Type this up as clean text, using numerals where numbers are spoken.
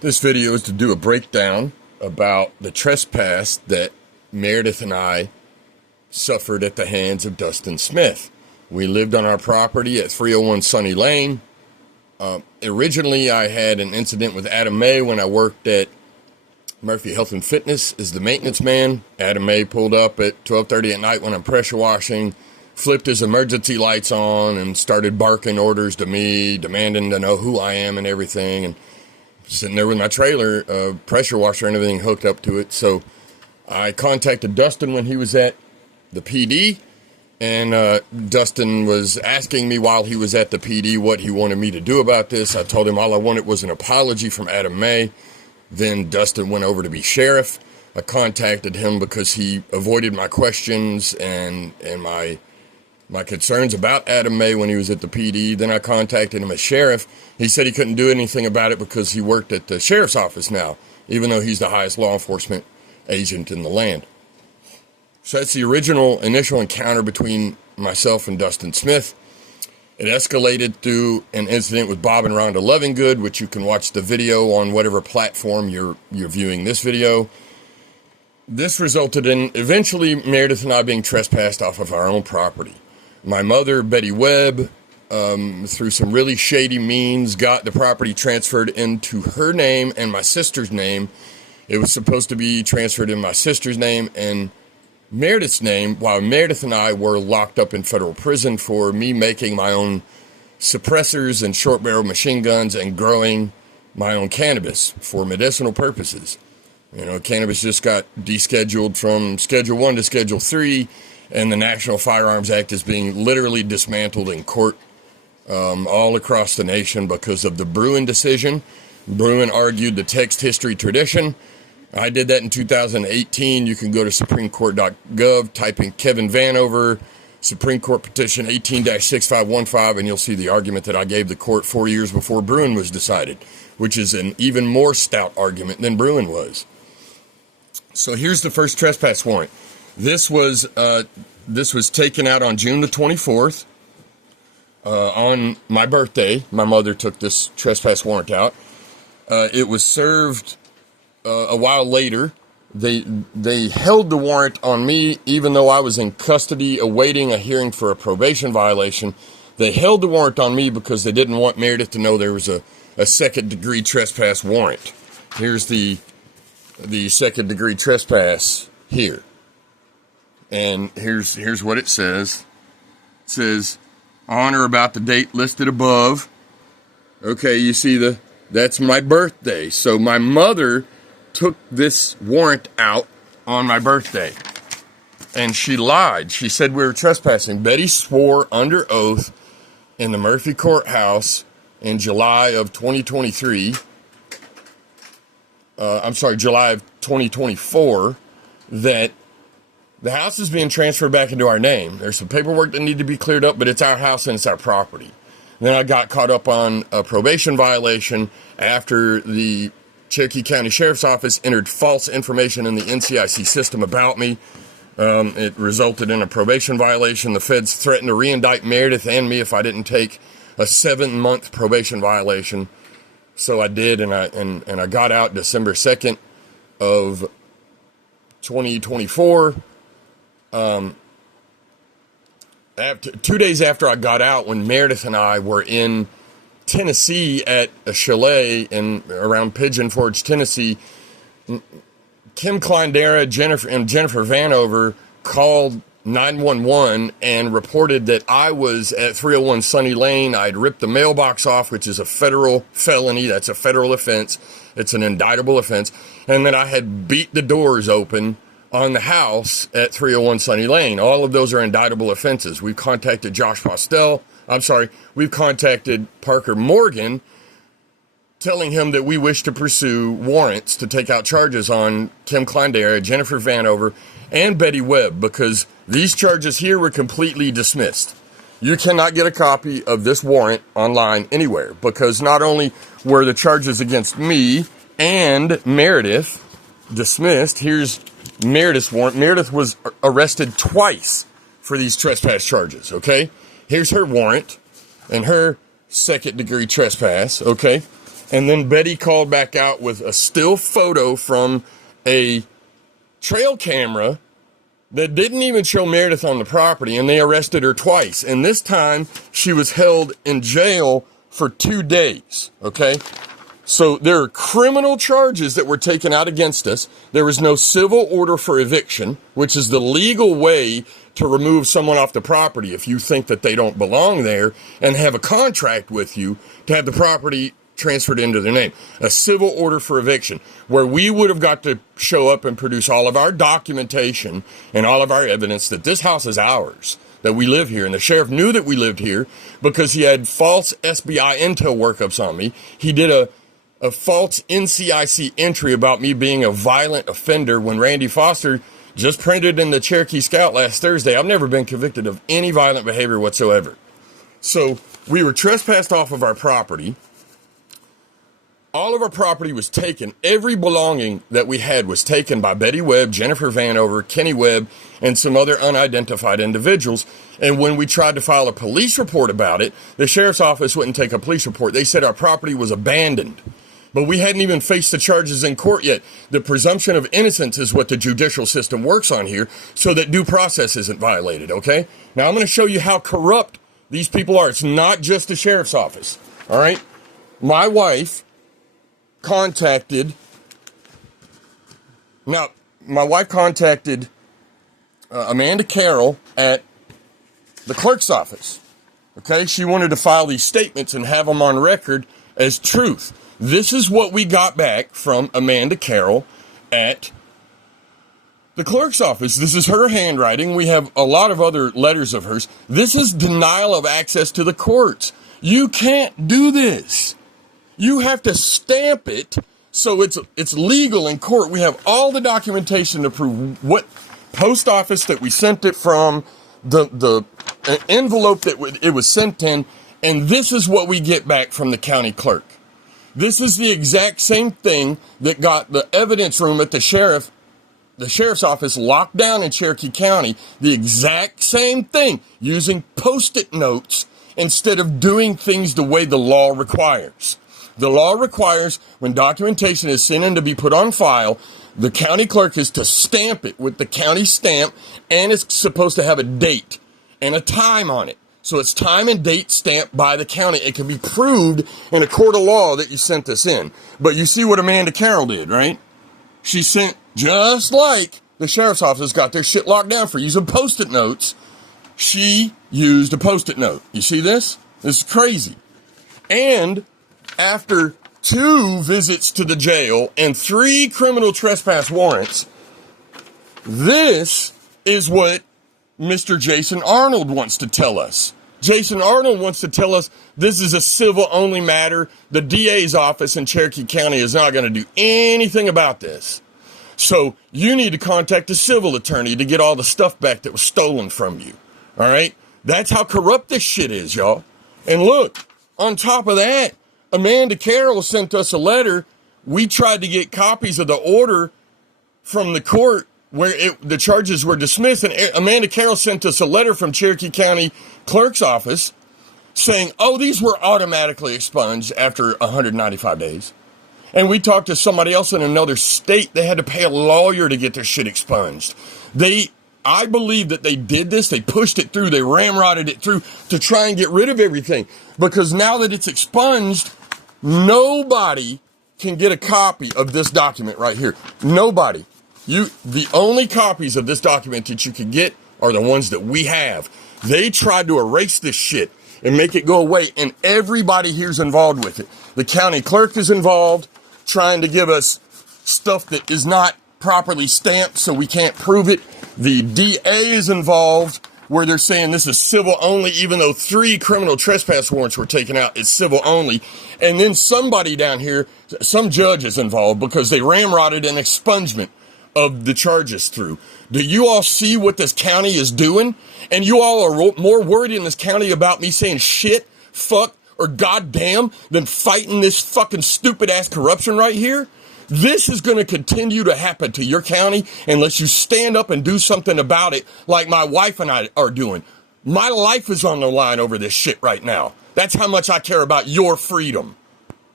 This video is to do a breakdown about the trespass that Meredith and I suffered at the hands of Dustin Smith. We lived on our property at 301 Sunny Lane. Originally, I had an incident with Adam May when I worked at Murphy Health and Fitness as the maintenance man. Adam May pulled up at 12:30 at night when I'm pressure washing, flipped his emergency lights on, and started barking orders to me, demanding to know who I am and everything. And sitting there with my trailer, pressure washer and everything hooked up to it. So I contacted Dustin when he was at the PD, and Dustin was asking me while he was at the PD what he wanted me to do about this. I told him all I wanted was an apology from Adam May. Then Dustin went over to be sheriff. I contacted him because he avoided my questions and my concerns about Adam May when he was at the PD. Then I contacted him as sheriff. He said he couldn't do anything about it because he worked at the sheriff's office now, even though he's the highest law enforcement agent in the land. So that's the initial encounter between myself and Dustin Smith. It escalated through an incident with Bob and Rhonda Lovingood, which you can watch the video on whatever platform you're viewing this video. This resulted in eventually Meredith and I being trespassed off of our own property. My mother, Betty Webb, through some really shady means, got the property transferred into her name and my sister's name. It was supposed to be transferred in my sister's name and Meredith's name, while Meredith and I were locked up in federal prison for me making my own suppressors and short barrel machine guns and growing my own cannabis for medicinal purposes. You know, cannabis just got descheduled from Schedule 1 to Schedule 3, and the National Firearms Act is being literally dismantled in court all across the nation because of the Bruen decision. Bruen argued the text history tradition. I did that in 2018. You can go to supremecourt.gov, type in Kevin Vanover, Supreme Court Petition 18-6515, and you'll see the argument that I gave the court 4 years before Bruen was decided, which is an even more stout argument than Bruen was. So here's the first trespass warrant. This was taken out on June the 24th. On my birthday, my mother took this trespass warrant out. It was served a while later. They held the warrant on me even though I was in custody awaiting a hearing for a probation violation. They held the warrant on me because they didn't want Meredith to know there was a second-degree trespass warrant. Here's the second-degree trespass here. And here's what it says. It says, on or about the date listed above. Okay, you see that's my birthday. So my mother took this warrant out on my birthday. And she lied. She said we were trespassing. Betty swore under oath in the Murphy courthouse in July of 2023. July of 2024, that the house is being transferred back into our name. There's some paperwork that need to be cleared up, but it's our house and it's our property. Then I got caught up on a probation violation after the Cherokee County Sheriff's Office entered false information in the NCIC system about me. It resulted in a probation violation. The feds threatened to re-indict Meredith and me if I didn't take a 7-month probation violation. So I did, and I got out December 2nd of 2024. 2 days after I got out, when Meredith and I were in Tennessee at a chalet around Pigeon Forge, Tennessee, Kim Kleindera and Jennifer Vanover called 911 and reported that I was at 301 Sunny Lane. I'd ripped the mailbox off, which is a federal felony. That's a federal offense. It's an indictable offense. And that I had beat the doors open on the house at 301 Sunny Lane. All of those are indictable offenses. We've contacted we've contacted Parker Morgan, telling him that we wish to pursue warrants to take out charges on Kim Kleindera, Jennifer Vanover, and Betty Webb, because these charges here were completely dismissed. You cannot get a copy of this warrant online anywhere, because not only were the charges against me and Meredith dismissed, here's Meredith's warrant. Meredith was arrested twice for these trespass charges, okay? Here's her warrant and her second-degree trespass, okay? And then Betty called back out with a still photo from a trail camera that didn't even show Meredith on the property, and they arrested her twice. And this time, she was held in jail for 2 days, okay? So there are criminal charges that were taken out against us. There was no civil order for eviction, which is the legal way to remove someone off the property if you think that they don't belong there and have a contract with you to have the property transferred into their name. A civil order for eviction, where we would have got to show up and produce all of our documentation and all of our evidence that this house is ours, that we live here. And the sheriff knew that we lived here because he had false SBI intel workups on me. He did a false NCIC entry about me being a violent offender when Randy Foster just printed in the Cherokee Scout last Thursday. I've never been convicted of any violent behavior whatsoever. So we were trespassed off of our property. All of our property was taken. Every belonging that we had was taken by Betty Webb, Jennifer Vanover, Kenny Webb, and some other unidentified individuals. And when we tried to file a police report about it, the sheriff's office wouldn't take a police report. They said our property was abandoned. But we hadn't even faced the charges in court yet. The presumption of innocence is what the judicial system works on here, so that due process isn't violated, okay? Now I'm going to show you how corrupt these people are. It's not just the sheriff's office, all right? My wife contacted Amanda Carroll at the clerk's office. Okay, she wanted to file these statements and have them on record as truth. This is what we got back from Amanda Carroll at the clerk's office. This is her handwriting. We have a lot of other letters of hers. This is denial of access to the courts. You can't do this. You have to stamp it so it's legal in court. We have all the documentation to prove what post office that we sent it from, the envelope that it was sent in, and this is what we get back from the county clerk. This is the exact same thing that got the evidence room at the sheriff's office locked down in Cherokee County. The exact same thing, using Post-it notes instead of doing things the way the law requires. The law requires when documentation is sent in to be put on file, the county clerk is to stamp it with the county stamp, and it's supposed to have a date and a time on it. So it's time and date stamped by the county. It can be proved in a court of law that you sent this in. But you see what Amanda Carroll did, right? She sent, just like the sheriff's office got their shit locked down for using Post-it notes, she used a Post-it note. You see this? This is crazy. And after 2 visits to the jail and 3 criminal trespass warrants, this is what Mr. Jason Arnold wants to tell us. Jason Arnold wants to tell us this is a civil-only matter. The DA's office in Cherokee County is not going to do anything about this. So you need to contact a civil attorney to get all the stuff back that was stolen from you. All right? That's how corrupt this shit is, y'all. And look, on top of that, Amanda Carroll sent us a letter. We tried to get copies of the order from the court where the charges were dismissed, and Amanda Carroll sent us a letter from Cherokee County Clerk's office saying, oh, these were automatically expunged after 195 days. And we talked to somebody else in another state. They had to pay a lawyer to get their shit expunged. I believe that they did this. They pushed it through. They ramrodded it through to try and get rid of everything. Because now that it's expunged, nobody can get a copy of this document right here. Nobody. The only copies of this document that you can get are the ones that we have. They tried to erase this shit and make it go away, and everybody here's involved with it. The county clerk is involved, trying to give us stuff that is not properly stamped so we can't prove it. The DA is involved, where they're saying this is civil only, even though 3 criminal trespass warrants were taken out, it's civil only. And then somebody down here, some judge is involved because they ramrodded an expungement of the charges through. Do you all see what this county is doing? And you all are more worried in this county about me saying shit, fuck, or goddamn than fighting this fucking stupid ass corruption right here? This is going to continue to happen to your county unless you stand up and do something about it like my wife and I are doing. My life is on the line over this shit right now. That's how much I care about your freedom.